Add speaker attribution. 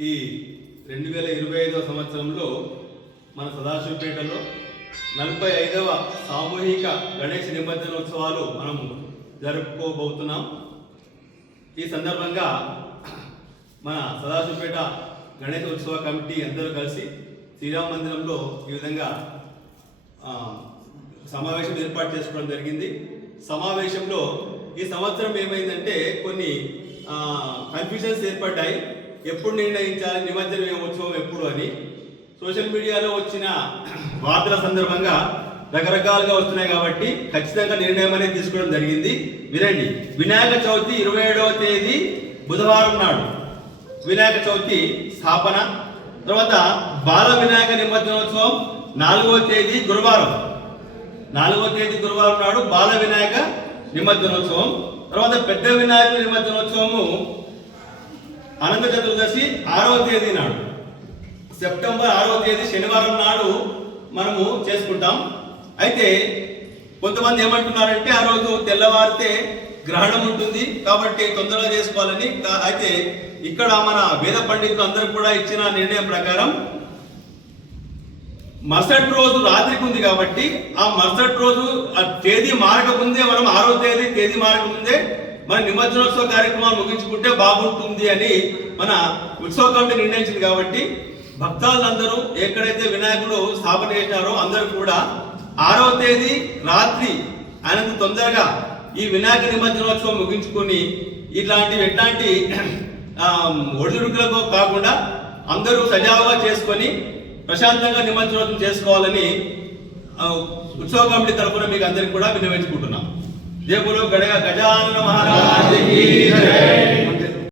Speaker 1: ఈ రెండు వేల ఇరవై ఐదవ సంవత్సరంలో మన సదాశివపేటలో నలభై ఐదవ సామూహిక గణేష్ నిమజ్జనోత్సవాలు మనం జరుపుకోబోతున్నాం. ఈ సందర్భంగా మన సదాశివపేట గణేష్ ఉత్సవ కమిటీ అందరూ కలిసి శ్రీరామ మందిరంలో ఈ విధంగా సమావేశం ఏర్పాటు చేసుకోవడం జరిగింది. సమావేశంలో ఈ సంవత్సరం ఏమైందంటే కొన్ని కన్ఫ్యూజన్స్ ఏర్పడ్డాయి. ఎప్పుడు నిర్ణయించాలి నిమజ్జన ఉత్సవం ఎప్పుడు అని సోషల్ మీడియాలో వచ్చిన వార్తల సందర్భంగా రకరకాలుగా వస్తున్నాయి కాబట్టి ఖచ్చితంగా నిర్ణయం అనేది తీసుకోవడం జరిగింది. వినండి. వినాయక చవితి ఇరవై ఏడవ తేదీ బుధవారం నాడు. వినాయక చవితి స్థాపన. తర్వాత బాల వినాయక నిమజ్జనోత్సవం నాలుగవ తేదీ గురువారం. నాలుగవ తేదీ గురువారం నాడు బాల వినాయక నిమజ్జనోత్సవం. తర్వాత పెద్ద వినాయక నిమజ్జనోత్సవము అనంత చతుర్దశి ఆరవ తేదీ నాడు. సెప్టెంబర్ ఆరవ తేదీ శనివారం నాడు మనము చేసుకుంటాం. అయితే కొంతమంది ఏమంటున్నారంటే ఆ రోజు తెల్లవారితే గ్రహణం ఉంటుంది. కాబట్టి తొందరగా చేసుకోవాలని అయితే ఇక్కడ మన వేద పండితులు అందరూ కూడా ఇచ్చిన నిర్ణయం ప్రకారం మరుసటి రోజు రాత్రికి ఉంది కాబట్టి ఆ మరుసటి రోజు ఆ తేదీ మారక ముందే మనం ఆరో తేదీ తేదీ మారక ముందే మన నిమజ్జనోత్సవ కార్యక్రమాలు ముగించుకుంటే బాగుంటుంది అని మన ఉత్సవ కమిటీ నిర్ణయించింది కాబట్టి భక్తాలందరూ ఎక్కడైతే వినాయకుడు స్థాపన చేసినారో అందరూ కూడా ఆరవ తేదీ రాత్రి ఆయన తొందరగా ఈ వినాయక నిమజ్జనోత్సవం ముగించుకొని ఇట్లాంటి ఎట్లాంటి ఒడిదుడుకులతో ఒడిదుడుకులకు కాకుండా అందరూ సజావుగా చేసుకొని ప్రశాంతంగా నిమజ్జనోత్సవం చేసుకోవాలని ఉత్సవ కమిటీ తరఫున మీకు అందరికి కూడా విన్నవించుకుంటున్నాం. જય બોલો ગણ્યા ગજાનન મહારાજ કી જય.